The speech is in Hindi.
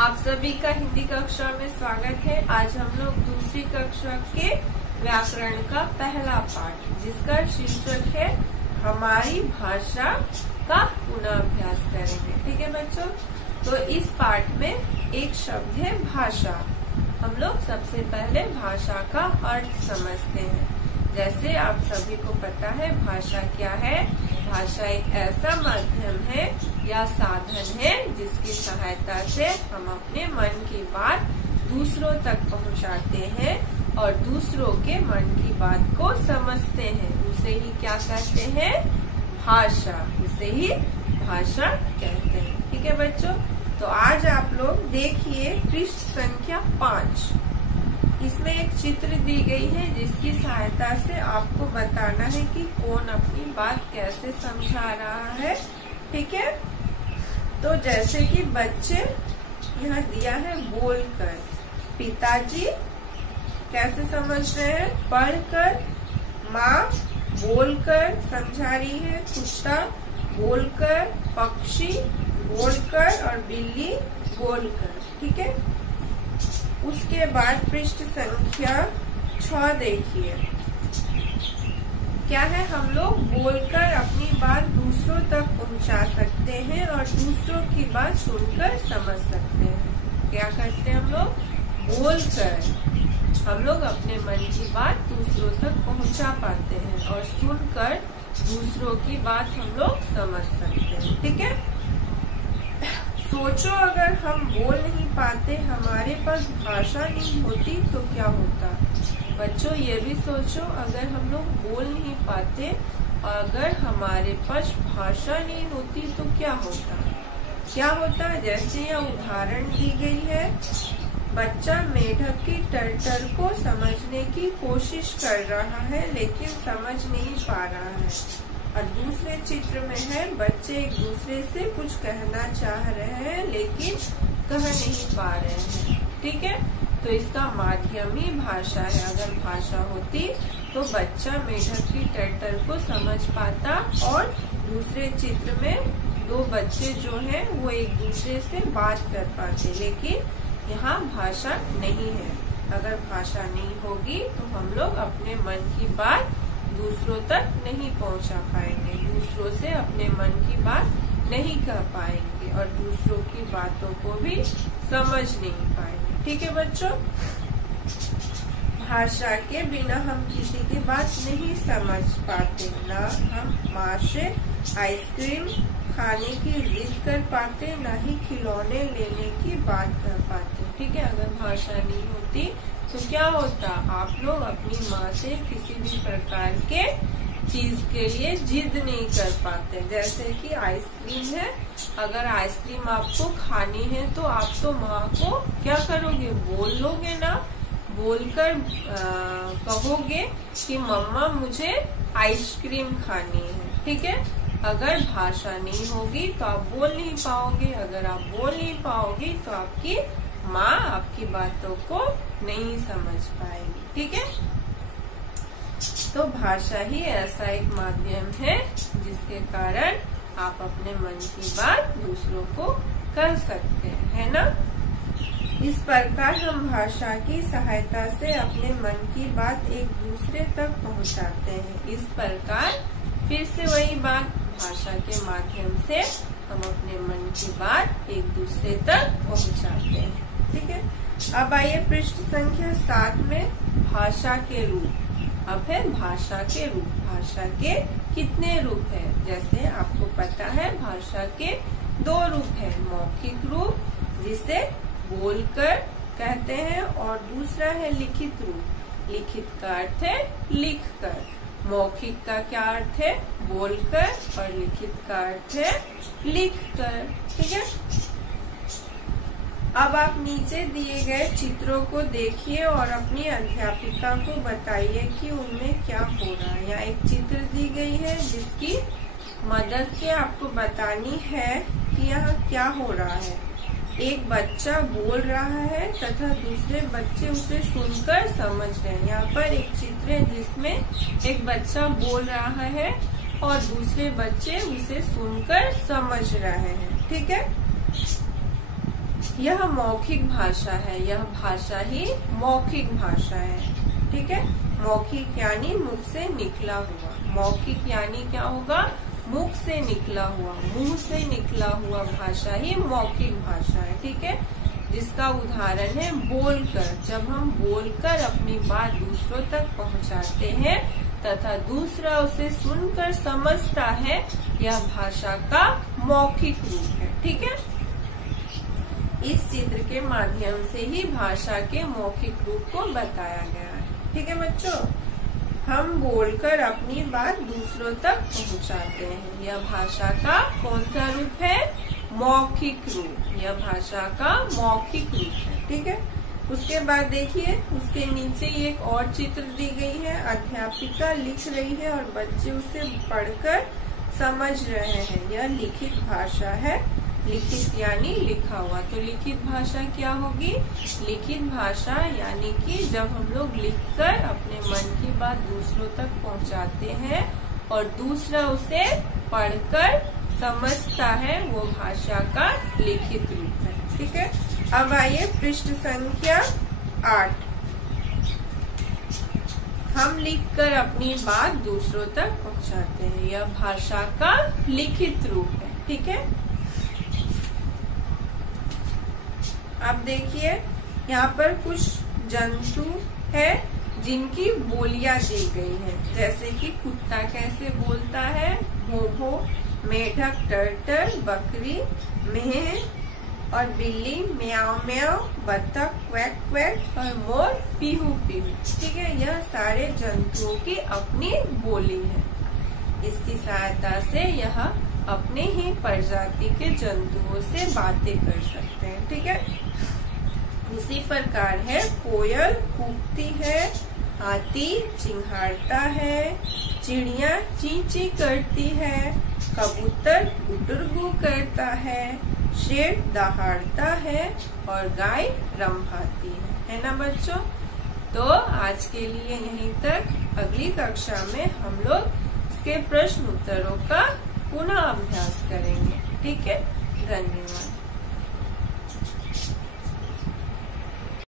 आप सभी का हिंदी कक्षा में स्वागत है। आज हम लोग दूसरी कक्षा के व्याकरण का पहला पाठ, जिसका शीर्षक है हमारी भाषा का पुनःअभ्यास करेंगे। ठीक है बच्चों, तो इस पाठ में एक शब्द है भाषा। हम लोग सबसे पहले भाषा का अर्थ समझते हैं। जैसे आप सभी को पता है भाषा क्या है। भाषा एक ऐसा माध्यम है या साधन है जिसकी सहायता से हम अपने मन की बात दूसरों तक पहुंचाते हैं और दूसरों के मन की बात को समझते हैं। उसे ही क्या कहते हैं? भाषा। उसे ही भाषा कहते हैं। ठीक है बच्चों, तो आज आप लोग देखिए पृष्ठ संख्या 5। इसमें एक चित्र दी गई है जिसकी सहायता से आपको बताना है कि कौन अपनी बात कैसे समझा रहा है। ठीक है, तो जैसे कि बच्चे यहाँ दिया है बोलकर, पिताजी कैसे समझ रहे हैं? पढ़कर। माँ बोलकर समझा रही है, कुत्ता बोलकर, पक्षी बोलकर और बिल्ली बोलकर। ठीक है, उसके बाद पृष्ठ संख्या 6 देखिए, क्या है? हम लोग बोलकर अपनी बात दूसरों तक पहुंचा सकते हैं और दूसरों की बात सुनकर समझ सकते हैं। क्या करते हैं हम लोग? बोलकर हम लोग अपने मन की बात दूसरों तक पहुंचा पाते हैं और सुनकर दूसरों की बात हम लोग समझ सकते हैं। ठीक है, सोचो अगर हम बोल नहीं पाते, हमारे पास भाषा नहीं होती तो क्या होता? बच्चों ये भी सोचो, अगर हम लोग बोल नहीं पाते, अगर हमारे पास भाषा नहीं होती तो क्या होता? क्या होता? जैसे यह उदाहरण दी गई है, बच्चा मेढक की टर्टल को समझने की कोशिश कर रहा है लेकिन समझ नहीं पा रहा है। और दूसरे चित्र में है, बच्चे एक दूसरे से कुछ कहना चाह रहे हैं लेकिन कह नहीं पा रहे हैं। ठीक है, तो इसका माध्यम ही भाषा है। अगर भाषा होती तो बच्चा मेढक की टर्टल को समझ पाता और दूसरे चित्र में दो बच्चे जो हैं वो एक दूसरे से बात कर पाते, लेकिन यहाँ भाषा नहीं है। अगर भाषा नहीं होगी तो हम लोग अपने मन की बात दूसरों तक नहीं पहुंचा पाएंगे, दूसरों से अपने मन की बात नहीं कह पाएंगे और दूसरों की बातों को भी समझ नहीं पाएंगे। ठीक है बच्चों, भाषा के बिना हम किसी की बात नहीं समझ पाते। ना हम माँ से आइसक्रीम खाने की जिद कर पाते, ना ही खिलौने लेने की बात कर पाते। ठीक है, अगर भाषा नहीं होती तो क्या होता? आप लोग अपनी माँ से किसी भी प्रकार के चीज के लिए जिद नहीं कर पाते। जैसे कि आइसक्रीम है, अगर आइसक्रीम आपको खानी है तो आप तो माँ को क्या करोगे? बोल लोगे ना, बोलकर कहोगे कि मम्मा मुझे आइसक्रीम खानी है। ठीक है, अगर भाषा नहीं होगी तो आप बोल नहीं पाओगे। अगर आप बोल नहीं पाओगे तो आपकी माँ आपकी बातों को नहीं समझ पाएगी। ठीक है, तो भाषा ही ऐसा एक माध्यम है जिसके कारण आप अपने मन की बात दूसरों को कह सकते हैं, है ना? इस प्रकार हम भाषा की सहायता से अपने मन की बात एक दूसरे तक पहुंचाते हैं। इस प्रकार फिर से वही बात, भाषा के माध्यम से हम अपने मन की बात एक दूसरे तक पहुंचाते हैं। ठीक है, अब आइए पृष्ठ संख्या 7 में भाषा के रूप। अब है भाषा के रूप। भाषा के कितने रूप है? जैसे आपको पता है भाषा के 2 रूप है, मौखिक रूप जिसे बोलकर कहते हैं और दूसरा है लिखित रूप। लिखित का अर्थ है लिखकर। मौखिक का क्या अर्थ है? बोलकर, और लिखित का अर्थ है लिखकर। ठीक है, अब आप नीचे दिए गए चित्रों को देखिए और अपनी अध्यापिका को बताइए कि उनमें क्या हो रहा है। यहाँ एक चित्र दी गई है जिसकी मदद से आपको बतानी है कि यहाँ क्या हो रहा है। एक बच्चा बोल रहा है तथा दूसरे बच्चे उसे सुनकर समझ रहे हैं। यहाँ पर एक चित्र है जिसमें एक बच्चा बोल रहा है और दूसरे बच्चे उसे सुनकर समझ रहे हैं। ठीक है, यह मौखिक भाषा है, यह भाषा ही मौखिक भाषा है। ठीक है, मौखिक यानी मुख से निकला हुआ, मौखिक यानी क्या होगा, मुख से निकला हुआ, मुंह से निकला हुआ भाषा ही मौखिक भाषा है। ठीक है, जिसका उदाहरण है बोलकर। जब हम बोलकर अपनी बात दूसरों तक पहुंचाते हैं तथा दूसरा उसे सुनकर समझता है, यह भाषा का मौखिक रूप है। ठीक है, इस चित्र के माध्यम से ही भाषा के मौखिक रूप को बताया गया है। ठीक है बच्चों, हम बोलकर अपनी बात दूसरों तक पहुंचाते हैं, यह भाषा का कौन सा रूप है, मौखिक रूप, यह भाषा का मौखिक रूप है। ठीक है, उसके बाद देखिए उसके नीचे एक और चित्र दी गई है, अध्यापिका लिख रही है और बच्चे उसे पढ़कर समझ रहे हैं, यह लिखित भाषा है। लिखित यानी लिखा हुआ, तो लिखित भाषा क्या होगी, लिखित भाषा यानी कि जब हम लोग लिखकर अपने मन की बात दूसरों तक पहुंचाते हैं और दूसरा उसे पढ़कर समझता है, वो भाषा का लिखित रूप है। ठीक है, अब आइए पृष्ठ संख्या 8। हम लिखकर अपनी बात दूसरों तक पहुंचाते हैं, यह भाषा का लिखित रूप है। ठीक है, अब देखिए यहाँ पर कुछ जंतु है जिनकी बोलियां दी गई है, जैसे कि कुत्ता कैसे बोलता है, भोभो, मेढक टर्टर, बकरी मेह और बिल्ली म्याऊ म्याऊ, बतख क्वैक क्वैक और मोर पीहू पीहू। ठीक है, यह सारे जंतुओं की अपनी बोली है। इसकी सहायता से यह अपने ही प्रजाति के जंतुओं से बातें कर सकते हैं। ठीक है, इसी प्रकार है कोयल कूकती है, हाथी चिंघाड़ता है, चिड़िया ची ची करती है, कबूतर गुटुरगु करता है, शेर दहाड़ता है और गाय रंभाती है ना बच्चों। तो आज के लिए यहीं तक, अगली कक्षा में हम लोग इसके प्रश्न उत्तरों का पुनः अभ्यास करेंगे। ठीक है, धन्यवाद।